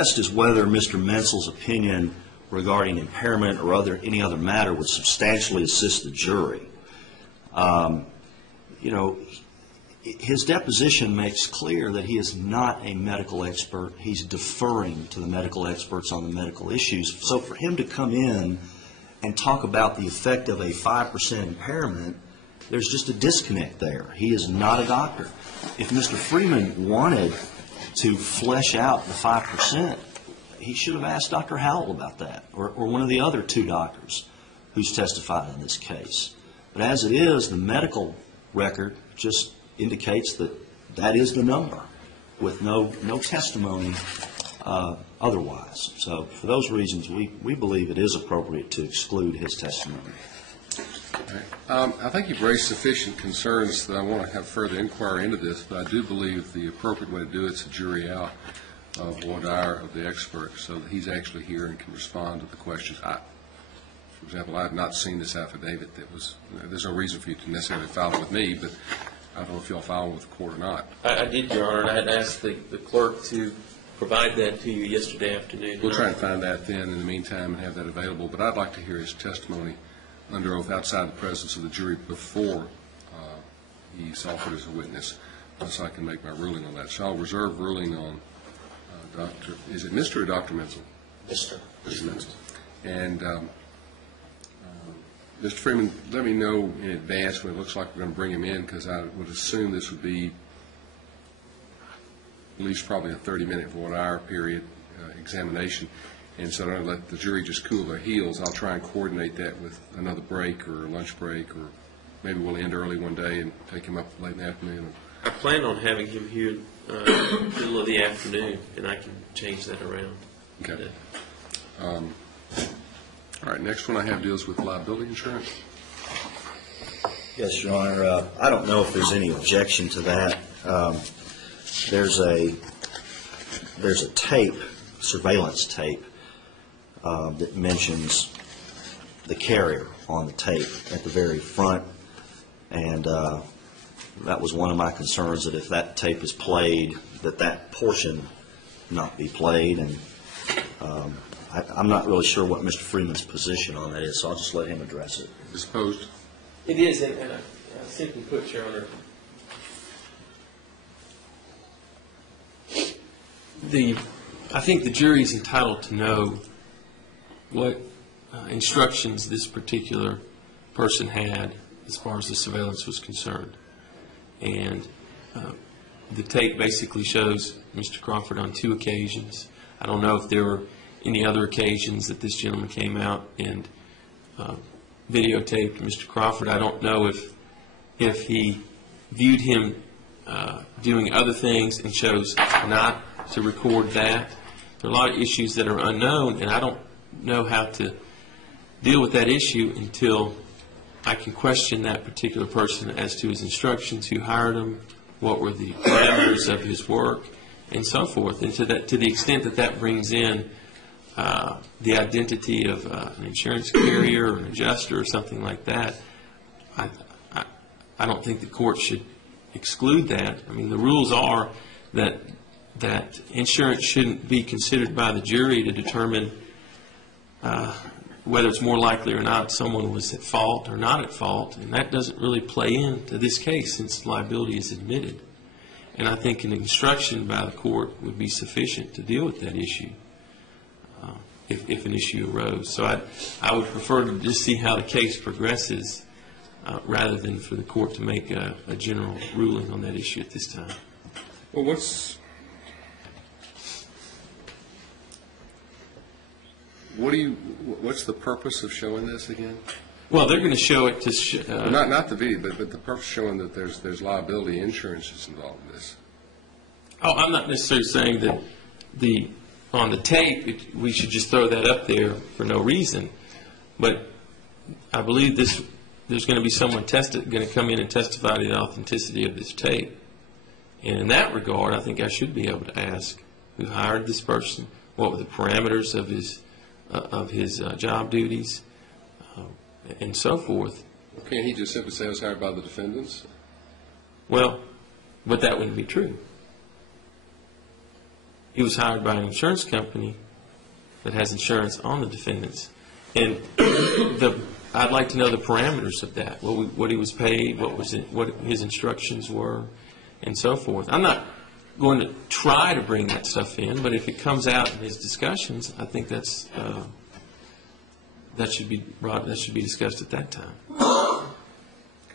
test is whether Mr. Mensel's opinion regarding impairment or any other matter would substantially assist the jury. You know, his deposition makes clear that he is not a medical expert. He's deferring to the medical experts on the medical issues. So for him to come in and talk about the effect of a 5% impairment, there's just a disconnect there. He is not a doctor. If Mr. Freeman wanted to flesh out the 5%, he should have asked Dr. Howell about that, or one of the other two doctors who's testified in this case. But as it is, the medical record just indicates that that is the number, with no testimony otherwise. So for those reasons, we believe it is appropriate to exclude his testimony. I think you've raised sufficient concerns that I want to have further inquiry into this, but I do believe the appropriate way to do it is a jury out of voir dire of the expert so that he's actually here and can respond to the questions. For example, I have not seen this affidavit that was, there's no reason for you to necessarily file it with me, but I don't know if you'll file it with the court or not. I did, Your Honor, and I had asked the clerk to provide that to you yesterday afternoon. We'll try and find that then in the meantime and have that available, but I'd like to hear his testimony under oath outside the presence of the jury before he's offered as a witness, so I can make my ruling on that. So I'll reserve ruling on Dr. Is it Mr. or Dr. Menzel? Mr. Menzel. And Mr. Freeman, let me know in advance when it looks like we're going to bring him in, because I would assume this would be at least probably a 30-minute voir dire period examination. And so I don't let the jury just cool their heels. I'll try and coordinate that with another break or a lunch break, or maybe we'll end early one day and take him up late in the afternoon. I plan on having him here middle of the afternoon, and I can change that around. Okay. All right, next one I have deals with liability insurance. Yes, Your Honor. I don't know if there's any objection to that. There's a tape, surveillance tape, that mentions the carrier on the tape at the very front, and that was one of my concerns, that if that tape is played, that portion not be played, and I'm not really sure what Mr. Freeman's position on that is, so I'll just let him address it. Is opposed? It is, and I simply put, Your Honor, I think the jury is entitled to know what instructions this particular person had as far as the surveillance was concerned. And the tape basically shows Mr. Crawford on 2 occasions. I don't know if there were any other occasions that this gentleman came out and videotaped Mr. Crawford. I don't know if he viewed him doing other things and chose not to record that. There are a lot of issues that are unknown, and I don't know how to deal with that issue until I can question that particular person as to his instructions, who hired him, what were the parameters of his work, and so forth. And to the extent that that brings in the identity of an insurance carrier or an adjuster or something like that, I don't think the court should exclude that. I mean, the rules are that insurance shouldn't be considered by the jury to determine whether it's more likely or not someone was at fault or not at fault, and that doesn't really play into this case since liability is admitted. And I think an instruction by the court would be sufficient to deal with that issue if an issue arose. So I would prefer to just see how the case progresses rather than for the court to make a general ruling on that issue at this time. Well, what's the purpose of showing this again? Well, they're going to show it to not the video, but the purpose showing that there's liability insurance is involved in this. Oh, I'm not necessarily saying that on the tape we should just throw that up there for no reason, but I believe there's going to be someone going to come in and testify to the authenticity of this tape, and in that regard, I think I should be able to ask who hired this person, what were the parameters of his job duties, and so forth. Can't he just simply say I was hired by the defendants? Well, but that wouldn't be true. he was hired by an insurance company that has insurance on the defendants. And I'd like to know the parameters of that, what he was paid, what his instructions were, and so forth. I'm not going to try to bring that stuff in, but if it comes out in his discussions, I think that should be discussed at that time.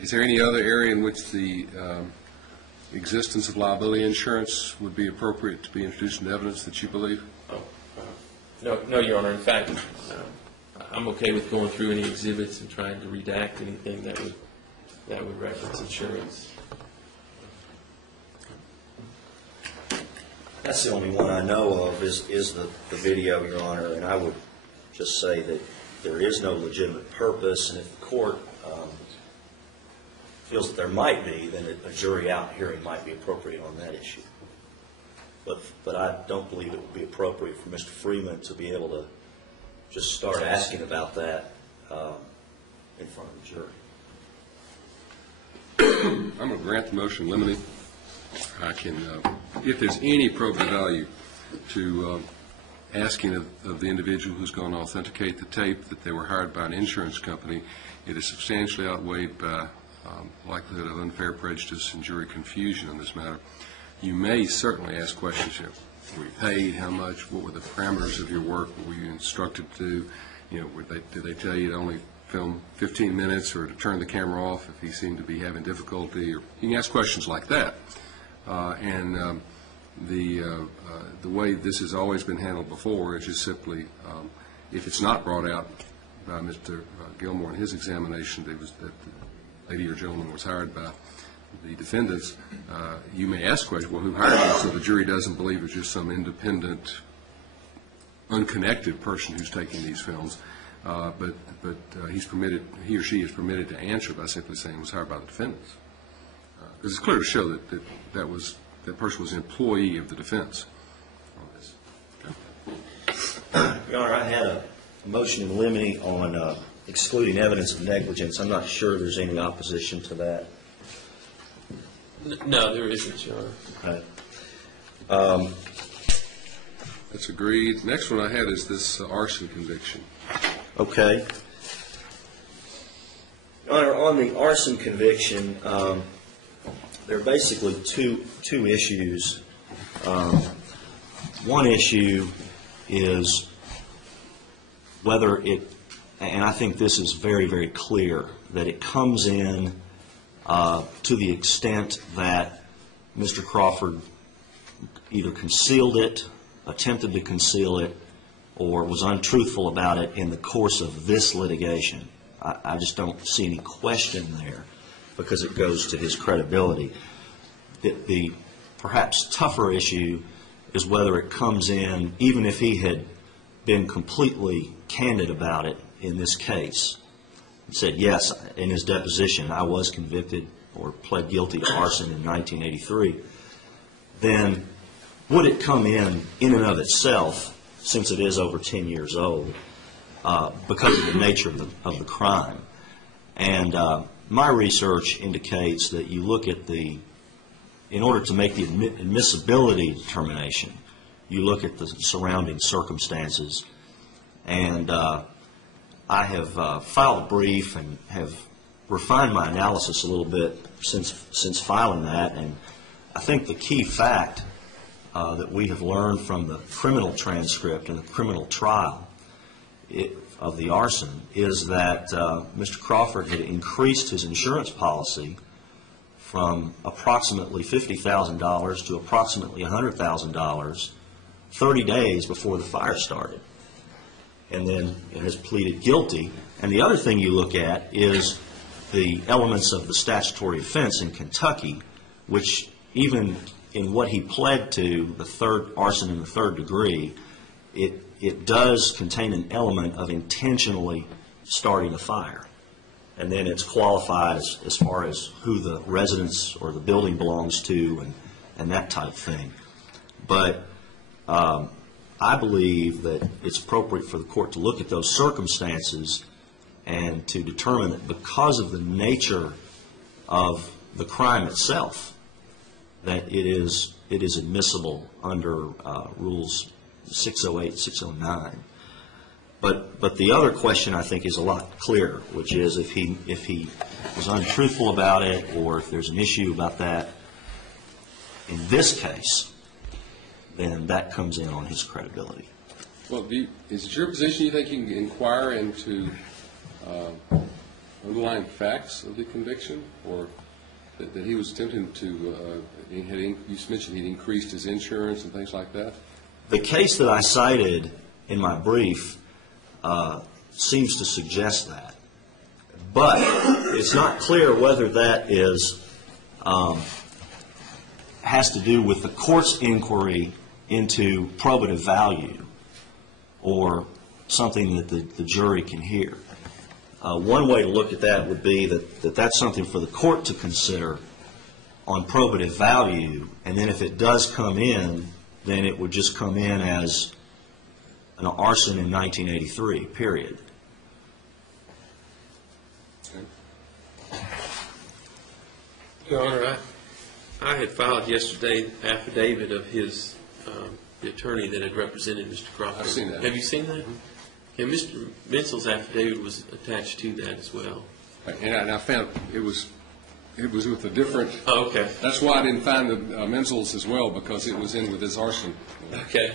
Is there any other area in which the existence of liability insurance would be appropriate to be introduced in evidence that you believe? No, Your Honor. In fact, I'm okay with going through any exhibits and trying to redact anything that would reference insurance. That's the only one I know of is the video, Your Honor, and I would just say that there is no legitimate purpose, and if the court feels that there might be, then a jury out hearing might be appropriate on that issue. But I don't believe it would be appropriate for Mr. Freeman to be able to just start asking about that in front of the jury. I'm going to grant the motion limiting. I can, if there's any probative value to asking of the individual who's going to authenticate the tape that they were hired by an insurance company, it is substantially outweighed by likelihood of unfair prejudice and jury confusion in this matter. You may certainly ask questions. Were you paid? How much? What were the parameters of your work? What were you instructed to do? Did they tell you to only film 15 minutes or to turn the camera off if he seemed to be having difficulty? Or you can ask questions like that. The way this has always been handled before is just simply, if it's not brought out by Mr. Gilmore in his examination that the lady or gentleman was hired by the defendants, you may ask questions, well, who hired him? So the jury doesn't believe it's just some independent, unconnected person who's taking these films, but he or she is permitted to answer by simply saying it was hired by the defendants. Because it's clear to show that person was an employee of the defense on this. Okay. Your Honor, I had a motion in limine on excluding evidence of negligence. I'm not sure there's any opposition to that. No, there isn't, Your Honor. Okay. That's agreed. Next one I had is this arson conviction. Okay. Your Honor, on the arson conviction, there are basically two issues. One issue is whether it, and I think this is very, very clear, that it comes in to the extent that Mr. Crawford either concealed it, attempted to conceal it, or was untruthful about it in the course of this litigation. I just don't see any question there because it goes to his credibility. The perhaps tougher issue is whether it comes in, even if he had been completely candid about it in this case, said, yes, in his deposition, I was convicted or pled guilty to arson in 1983, then would it come in and of itself, since it is over 10 years old, because of the nature of the crime? And my research indicates that you look at in order to make the admissibility determination, you look at the surrounding circumstances. And I have filed a brief and have refined my analysis a little bit since filing that. And I think the key fact that we have learned from the criminal transcript and the criminal trial of the arson is that Mr. Crawford had increased his insurance policy from approximately $50,000 to approximately $100,000 30 days before the fire started, and then has pleaded guilty. And the other thing you look at is the elements of the statutory offense in Kentucky, which even in what he pled to, the third arson in the third degree, it does contain an element of intentionally starting a fire. And then it's qualified as far as who the residence or the building belongs to and that type of thing. But I believe that it's appropriate for the court to look at those circumstances and to determine that because of the nature of the crime itself, that it is admissible under Rules 608, 609. But the other question, I think, is a lot clearer, which is if he was untruthful about it, or if there's an issue about that in this case, then that comes in on his credibility. Well, is it your position you think you can inquire into underlying facts of the conviction, or that he was attempting to, you mentioned he'd increased his insurance and things like that? The case that I cited in my brief seems to suggest that. But it's not clear whether that has to do with the court's inquiry into probative value or something that the jury can hear. One way to look at that would be that that's something for the court to consider on probative value, and then if it does come in, then it would just come in as an arson in 1983, period. Your Honor, I had filed yesterday an affidavit of his, the attorney that had represented Mr. Crawford. I've seen that. Have you seen that? Yeah, Mr. Menzel's affidavit was attached to that as well. And I found it was with a different. Oh, okay. That's why I didn't find the Menzel's as well, because it was in with his arson. Okay.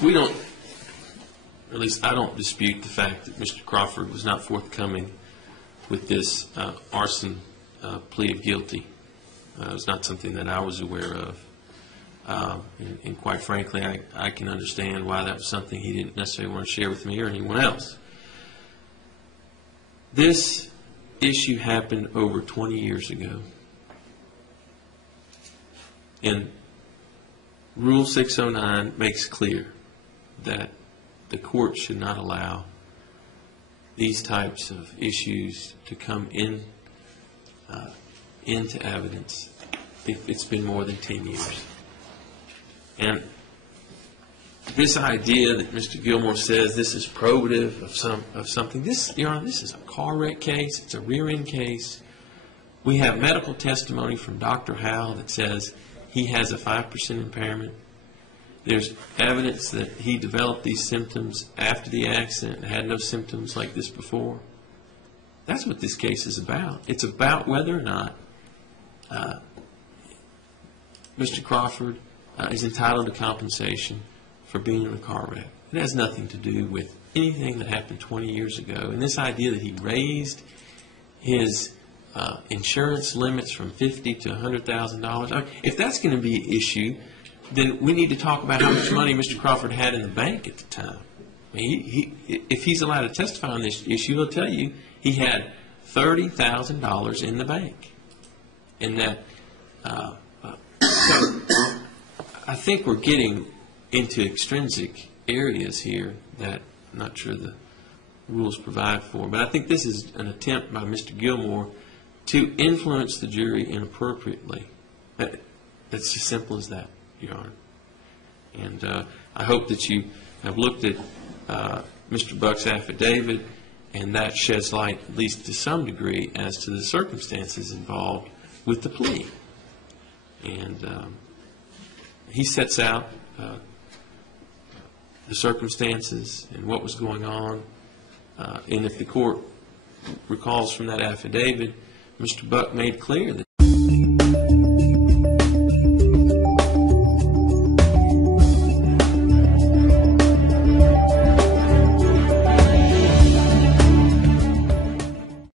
We don't, or at least I don't dispute the fact that Mr. Crawford was not forthcoming with this arson plea of guilty. It was not something that I was aware of. And quite frankly, I can understand why that was something he didn't necessarily want to share with me or anyone else. This issue happened over 20 years ago. And Rule 609 makes clear that the court should not allow these types of issues to come in into evidence if it's been more than 10 years. And this idea that Mr. Gilmore says this is probative of something, Your Honor, this is a car wreck case. It's a rear-end case. We have medical testimony from Dr. Howell that says he has a 5% impairment. There's evidence that he developed these symptoms after the accident and had no symptoms like this before. That's what this case is about. It's about whether or not Mr. Crawford is entitled to compensation for being in a car wreck. It has nothing to do with anything that happened 20 years ago. And this idea that he raised his insurance limits from $50,000 to $100,000, if that's going to be an issue, then we need to talk about how much money Mr. Crawford had in the bank at the time. I mean, if he's allowed to testify on this issue, he'll tell you he had $30,000 in the bank. And that, so I think we're getting into extrinsic areas here that I'm not sure the rules provide for. But I think this is an attempt by Mr. Gilmore to influence the jury inappropriately. It's as simple as that, Your Honor. And I hope that you have looked at Mr. Buck's affidavit, and that sheds light, at least to some degree, as to the circumstances involved with the plea. And he sets out the circumstances and what was going on. And if the court recalls from that affidavit, Mr. Buck made clear that